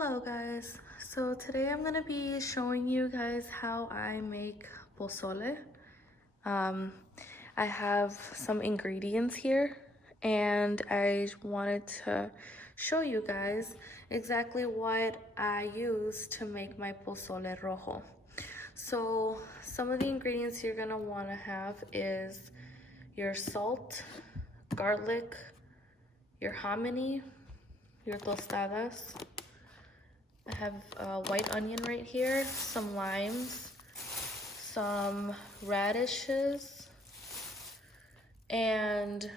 Hello guys, so today I'm gonna be showing you guys how I make pozole. Um, I have some ingredients here and I wanted to show you guys exactly what I use to make my pozole rojo. So some of the ingredients you're gonna wanna have is your salt, garlic, your hominy, your tostadas. I have a white onion right here, some limes, some radishes, and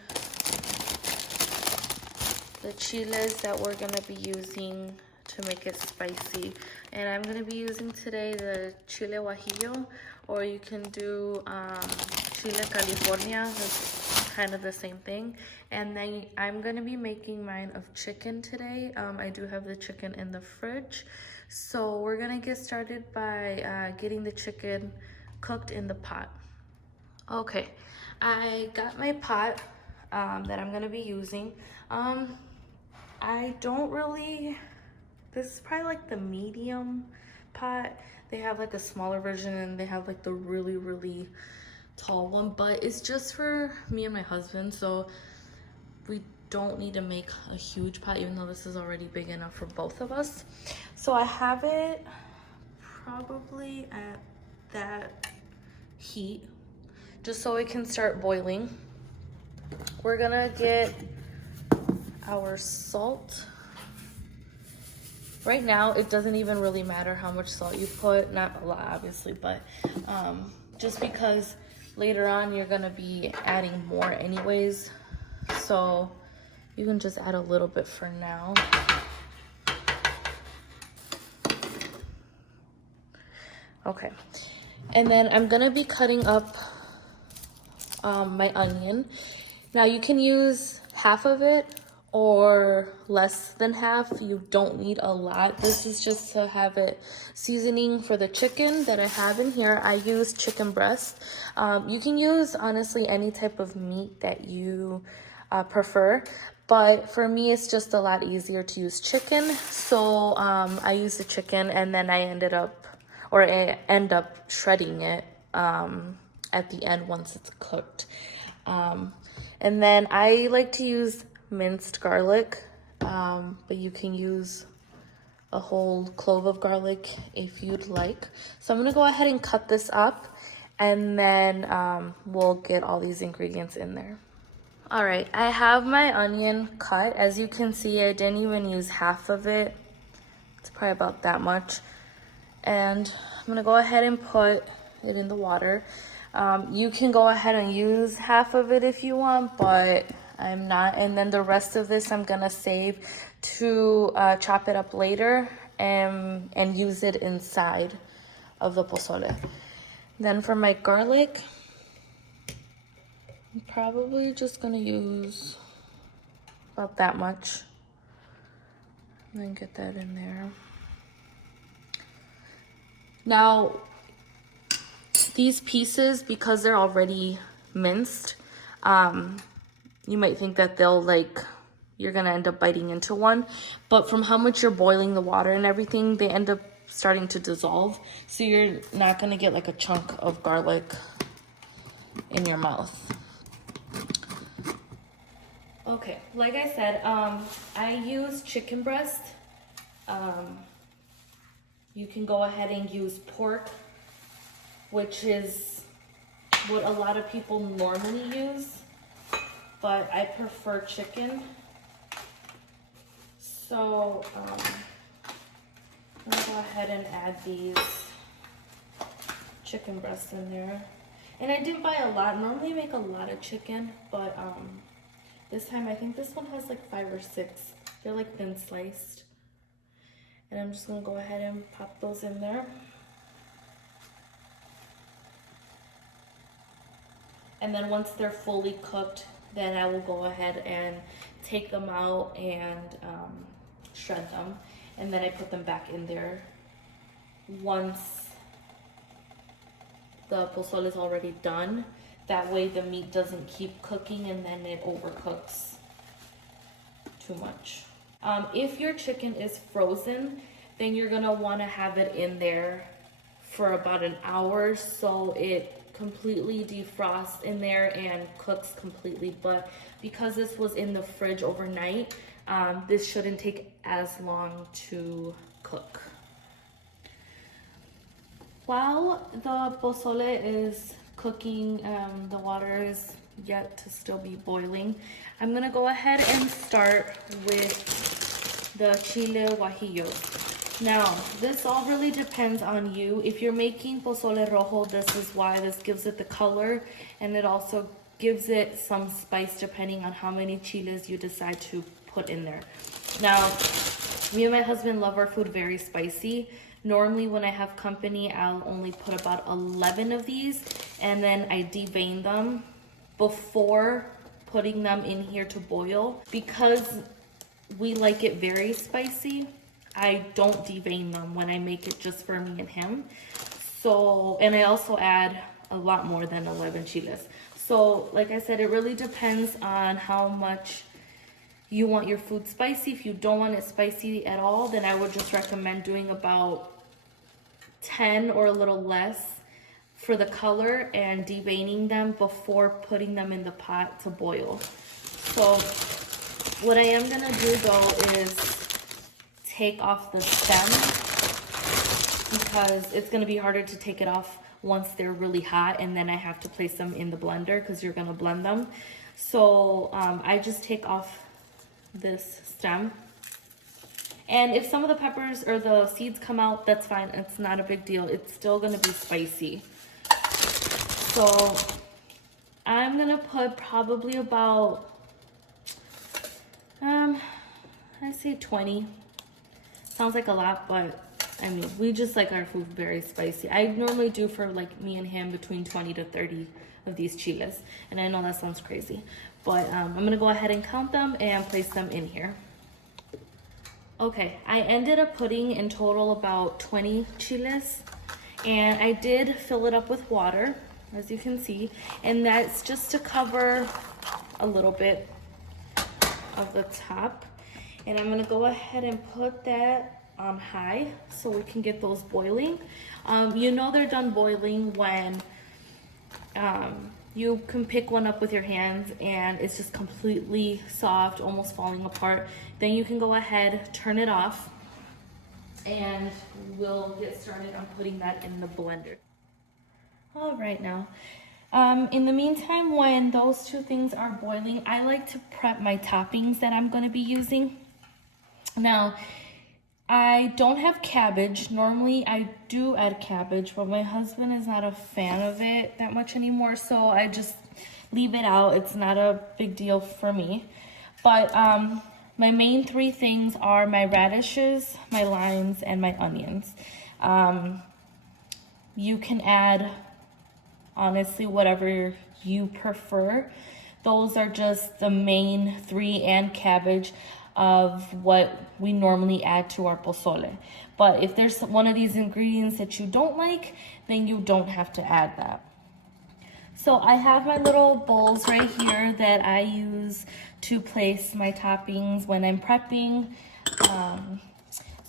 the chiles that we're gonna be using to make it spicy. And I'm gonna be using today the chile guajillo, or you can do chile California. That's kind of the same thing. And then I'm gonna be making mine of chicken today. I do have the chicken in the fridge. So we're gonna get started by getting the chicken cooked in the pot. Okay, I got my pot that I'm gonna be using. I don't really, this is probably like the medium pot. They have like a smaller version and they have like the really tall one, but it's just for me and my husband, so we don't need to make a huge pot, even though this is already big enough for both of us. So I have it probably at that heat, just so it can start boiling. We're gonna get our salt. Right now, it doesn't even really matter how much salt you put. Not a lot, obviously, but just because later on you're gonna be adding more anyways. So you can just add a little bit for now. Okay, and then I'm gonna be cutting up my onion. Now you can use half of it or less than half. You don't need a lot. This is just to have it seasoning for the chicken that I have in here. I use chicken breast. You can use honestly any type of meat that you prefer, but for me it's just a lot easier to use chicken. So I use the chicken and then I end up shredding it at the end once it's cooked. And then I like to use minced garlic, but you can use a whole clove of garlic if you'd like. So I'm gonna go ahead and cut this up and then we'll get all these ingredients in there. All right, I have my onion cut. As you can see, I didn't even use half of it. It's probably about that much. And I'm gonna go ahead and put it in the water. You can go ahead and use half of it if you want, but I'm not. And then the rest of this I'm gonna save to chop it up later and use it inside of the pozole. Then for my garlic, I'm probably just gonna use about that much. And then get that in there. Now, these pieces, because they're already minced, you might think that you're gonna end up biting into one, but from how much you're boiling the water and everything, they end up starting to dissolve. So you're not gonna get like a chunk of garlic in your mouth. Okay, like I said, I use chicken breast. You can go ahead and use pork, which is what a lot of people normally use, but I prefer chicken. So I'm gonna go ahead and add these chicken breasts in there. And I didn't buy a lot. Normally I make a lot of chicken, but this time I think this one has like 5 or 6. They're like thin sliced. And I'm just gonna go ahead and pop those in there. And then once they're fully cooked, then I will go ahead and take them out and shred them. And then I put them back in there once the pozole is already done. That way the meat doesn't keep cooking and then it overcooks too much. If your chicken is frozen, then you're gonna wanna have it in there for about an hour so it completely defrosts in there and cooks completely. But because this was in the fridge overnight, this shouldn't take as long to cook. While the pozole is cooking, the water is yet to still be boiling, I'm gonna go ahead and start with the chile guajillo. Now, this all really depends on you. If you're making pozole rojo, this is why this gives it the color, and it also gives it some spice depending on how many chiles you decide to put in there. Now, me and my husband love our food very spicy. Normally when I have company, I'll only put about 11 of these, and then I devein them before putting them in here to boil. Because we like it very spicy, I don't devein them when I make it just for me and him. So, and I also add a lot more than 11 chiles. So, like I said, it really depends on how much you want your food spicy. If you don't want it spicy at all, then I would just recommend doing about 10 or a little less for the color and deveining them before putting them in the pot to boil. So what I am gonna do though is take off the stem, because it's gonna be harder to take it off once they're really hot, and then I have to place them in the blender because you're gonna blend them. So I just take off this stem. And if some of the peppers or the seeds come out, that's fine. It's not a big deal. It's still gonna be spicy. So I'm gonna put probably about, I say 20. Sounds like a lot, but I mean, we just like our food very spicy. I normally do for like me and him between 20 to 30 of these chiles. And I know that sounds crazy, but I'm gonna go ahead and count them and place them in here. Okay, I ended up putting in total about 20 chiles, and I did fill it up with water, as you can see, and that's just to cover a little bit of the top. And I'm gonna go ahead and put that on high so we can get those boiling. You know they're done boiling when you can pick one up with your hands and it's just completely soft, almost falling apart. Then you can go ahead, turn it off, and we'll get started on putting that in the blender. All right, now, in the meantime, when those two things are boiling, I like to prep my toppings that I'm gonna be using. Now, I don't have cabbage. Normally I do add cabbage, but my husband is not a fan of it that much anymore, so I just leave it out. It's not a big deal for me. But my main three things are my radishes, my limes, and my onions. You can add, honestly, whatever you prefer. Those are just the main three, and cabbage, of what we normally add to our pozole. But if there's one of these ingredients that you don't like, then you don't have to add that. So I have my little bowls right here that I use to place my toppings when I'm prepping. So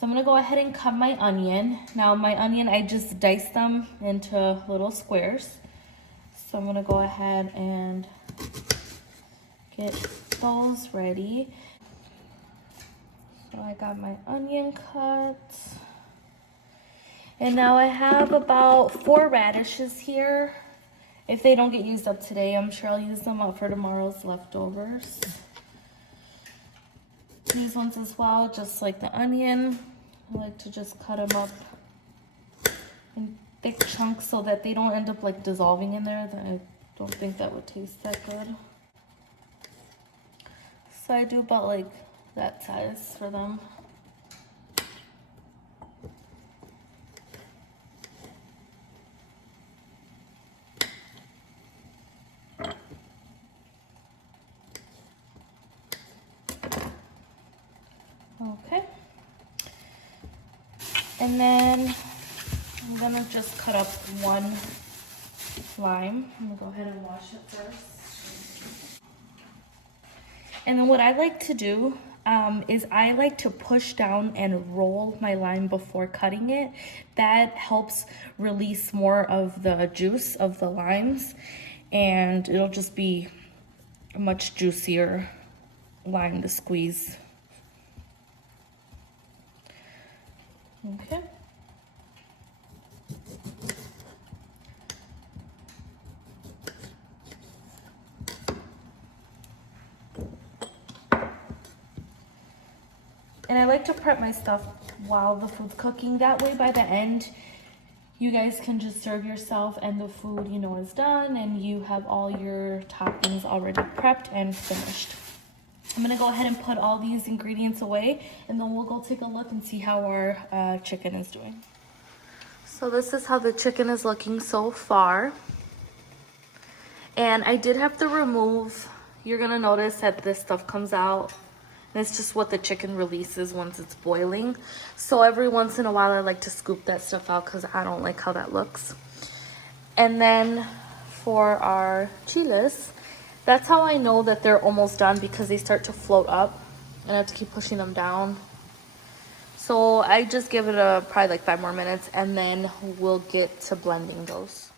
I'm gonna go ahead and cut my onion. Now my onion, I just dice them into little squares. So I'm gonna go ahead and get those ready. So I got my onion cut. And now I have about 4 radishes here. If they don't get used up today, I'm sure I'll use them up for tomorrow's leftovers. These ones as well, just like the onion. I like to just cut them up in thick chunks so that they don't end up like dissolving in there. I don't think that would taste that good. So I do about like that size for them. Okay. And then I'm gonna just cut up 1 lime. I'm gonna go ahead and wash it first. And then what I like to do, is I like to push down and roll my lime before cutting it. That helps release more of the juice of the limes, and it'll just be a much juicier lime to squeeze. Okay. And I like to prep my stuff while the food's cooking. That way by the end, you guys can just serve yourself and the food, you know, is done and you have all your toppings already prepped and finished. I'm gonna go ahead and put all these ingredients away and then we'll go take a look and see how our chicken is doing. So this is how the chicken is looking so far. And I did have to remove, you're gonna notice that this stuff comes out. And it's just what the chicken releases once it's boiling. So every once in a while I like to scoop that stuff out because I don't like how that looks. And then for our chiles, that's how I know that they're almost done, because they start to float up and I have to keep pushing them down. So I just give it probably like 5 more minutes and then we'll get to blending those.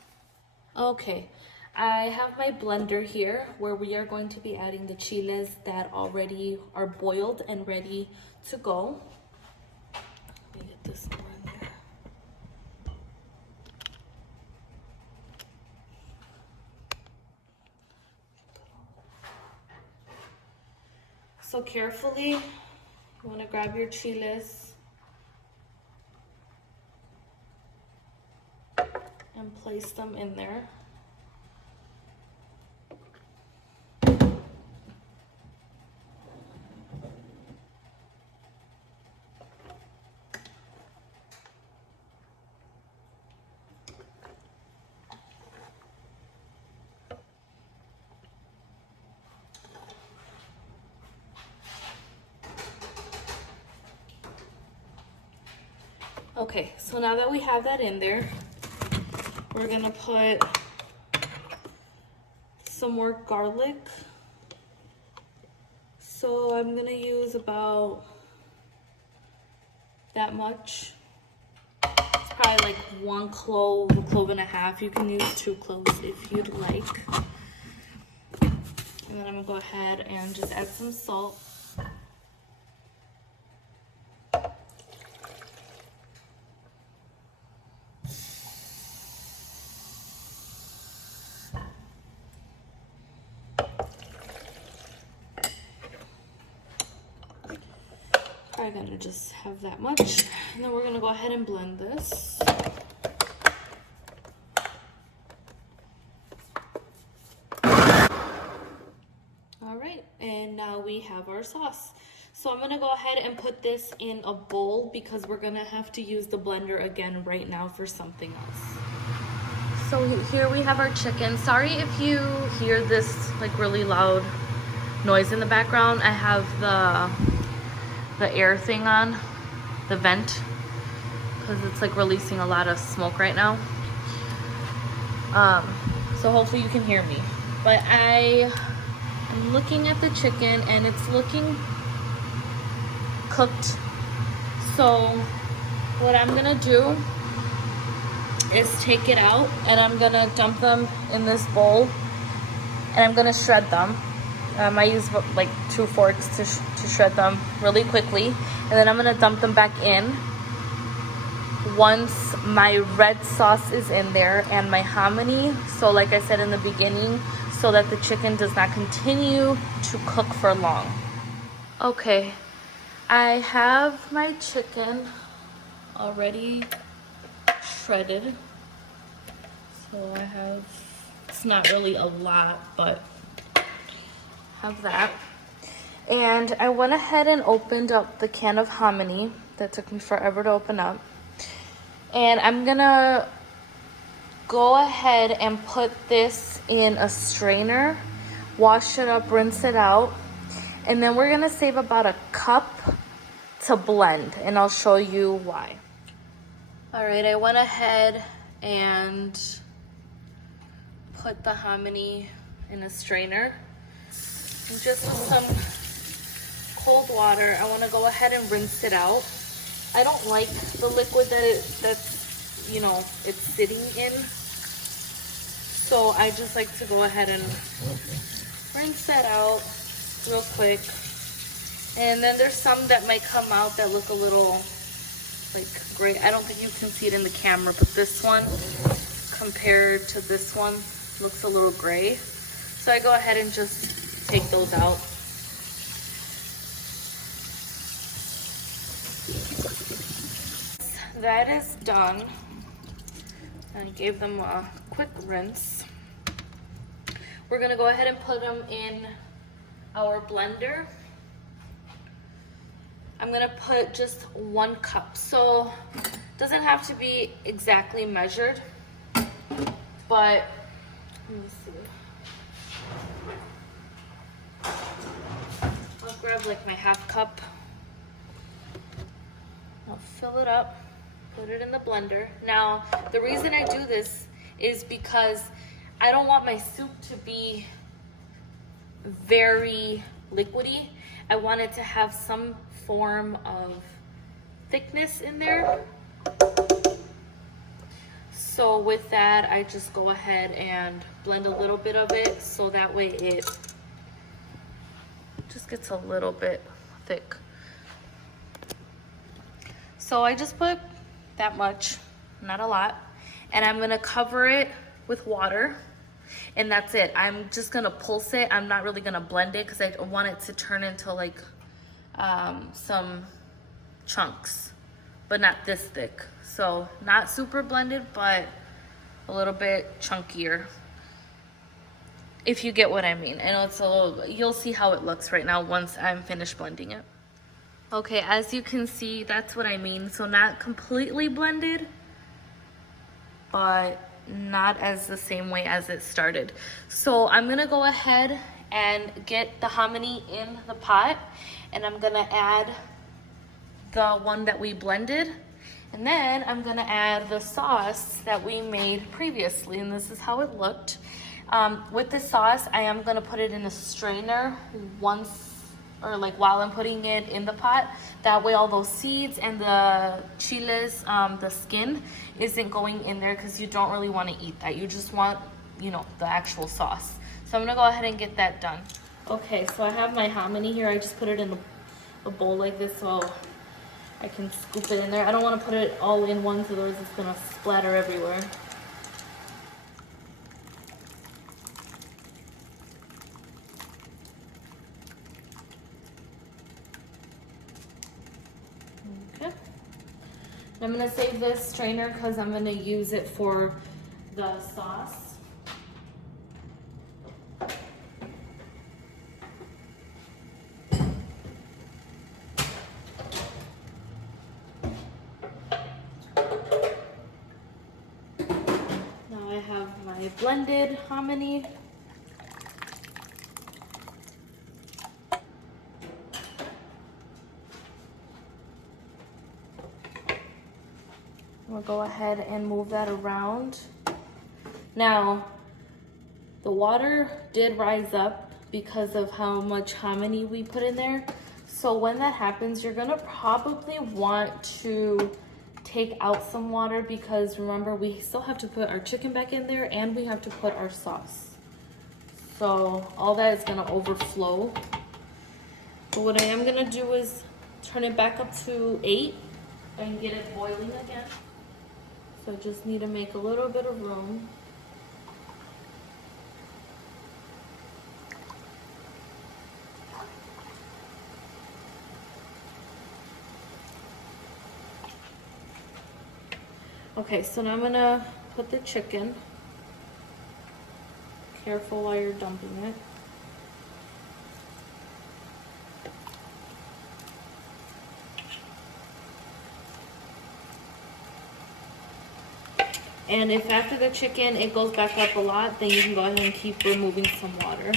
Okay. I have my blender here where we are going to be adding the chiles that already are boiled and ready to go. Let me get this more in there. So carefully, you want to grab your chiles and place them in there. Okay, so now that we have that in there, we're gonna put some more garlic. So I'm gonna use about that much. It's probably like 1 clove, a clove and a half. You can use 2 cloves if you'd like. And then I'm gonna go ahead and just add some salt. I'm gonna just have that much, and then we're gonna go ahead and blend this. All right, and now we have our sauce. So I'm gonna go ahead and put this in a bowl because we're gonna have to use the blender again right now for something else. So here we have our chicken. Sorry if you hear this like really loud noise in the background. I have the air thing on, the vent, because it's like releasing a lot of smoke right now. So hopefully you can hear me. But I am looking at the chicken and it's looking cooked. So what I'm gonna do is take it out and I'm gonna dump them in this bowl and I'm gonna shred them. I use like 2 forks to shred them really quickly, and then I'm gonna dump them back in once my red sauce is in there and my hominy. So like I said in the beginning, so that the chicken does not continue to cook for long. Okay, I have my chicken already shredded. So I have, it's not really a lot, but have that. And I went ahead and opened up the can of hominy that took me forever to open up. And I'm gonna go ahead and put this in a strainer, wash it up, rinse it out, and then we're gonna save about 1 cup to blend, and I'll show you why. All right, I went ahead and put the hominy in a strainer. Just with some cold water. I want to go ahead and rinse it out. I don't like the liquid that's, you know, it's sitting in. So I just like to go ahead and rinse that out real quick. And then there's some that might come out that look a little like gray. I don't think you can see it in the camera, but this one compared to this one looks a little gray. So I go ahead and just take those out. That is done. I gave them a quick rinse. We're gonna go ahead and put them in our blender. I'm gonna put just 1 cup. So it doesn't have to be exactly measured, but let me see. I'll grab like my 1/2 cup. I'll fill it up, put it in the blender. Now, the reason I do this is because I don't want my soup to be very liquidy. I want it to have some form of thickness in there. So with that, I just go ahead and blend a little bit of it so that way it just gets a little bit thick. So I just put that much, not a lot, and I'm gonna cover it with water, and that's it. I'm just gonna pulse it. I'm not really gonna blend it because I want it to turn into like some chunks, but not this thick. So not super blended, but a little bit chunkier, if you get what I mean. I know it's a little, you'll see how it looks right now once I'm finished blending it. Okay, as you can see, that's what I mean. So not completely blended, but not as the same way as it started. So I'm gonna go ahead and get the hominy in the pot, and I'm gonna add the one that we blended, and then I'm gonna add the sauce that we made previously, and this is how it looked. With the sauce, I am gonna put it in a strainer once, or like while I'm putting it in the pot. That way all those seeds and the chiles, the skin, isn't going in there, because you don't really want to eat that. You just want, you know, the actual sauce. So I'm gonna go ahead and get that done. Okay, so I have my hominy here. I just put it in a bowl like this so I can scoop it in there. I don't want to put it all in one, so otherwise it's gonna splatter everywhere. I'm gonna save this strainer because I'm gonna use it for the sauce. Now I have my blended hominy. We'll go ahead and move that around. Now, the water did rise up because of how much hominy we put in there. So when that happens, you're gonna probably want to take out some water, because remember, we still have to put our chicken back in there and we have to put our sauce. So all that is gonna overflow. But what I am gonna do is turn it back up to 8 and get it boiling again. So just need to make a little bit of room. Okay, so now I'm gonna put the chicken. Careful while you're dumping it. And if after the chicken it goes back up a lot, then you can go ahead and keep removing some water.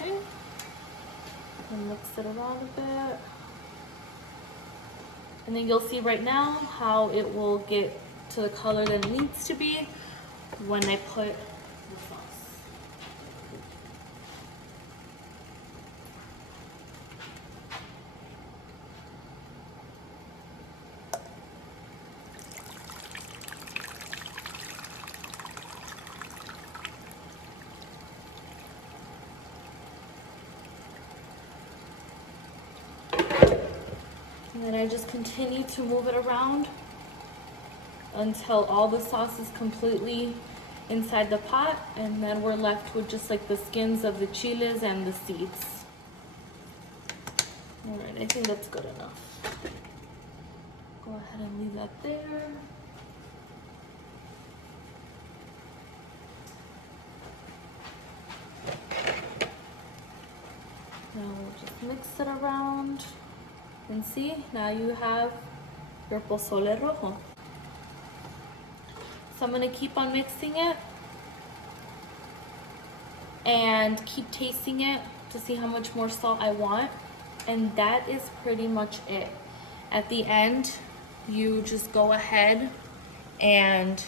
Okay. And mix it around a bit. And then you'll see right now how it will get to the color that it needs to be when I put the And then I just continue to move it around until all the sauce is completely inside the pot, and then we're left with just like the skins of the chiles and the seeds. All right, I think that's good enough. Go ahead and leave that there. Now we'll just mix it around, and see, now you have your pozole rojo. So I'm gonna keep on mixing it and keep tasting it to see how much more salt I want. And that is pretty much it. At the end, you just go ahead and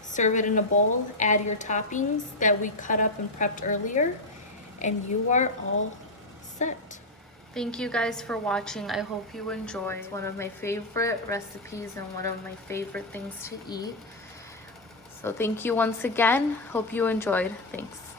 serve it in a bowl, add your toppings that we cut up and prepped earlier, and you are all set. Thank you guys for watching. I hope you enjoyed. It's one of my favorite recipes and one of my favorite things to eat. So thank you once again. Hope you enjoyed. Thanks.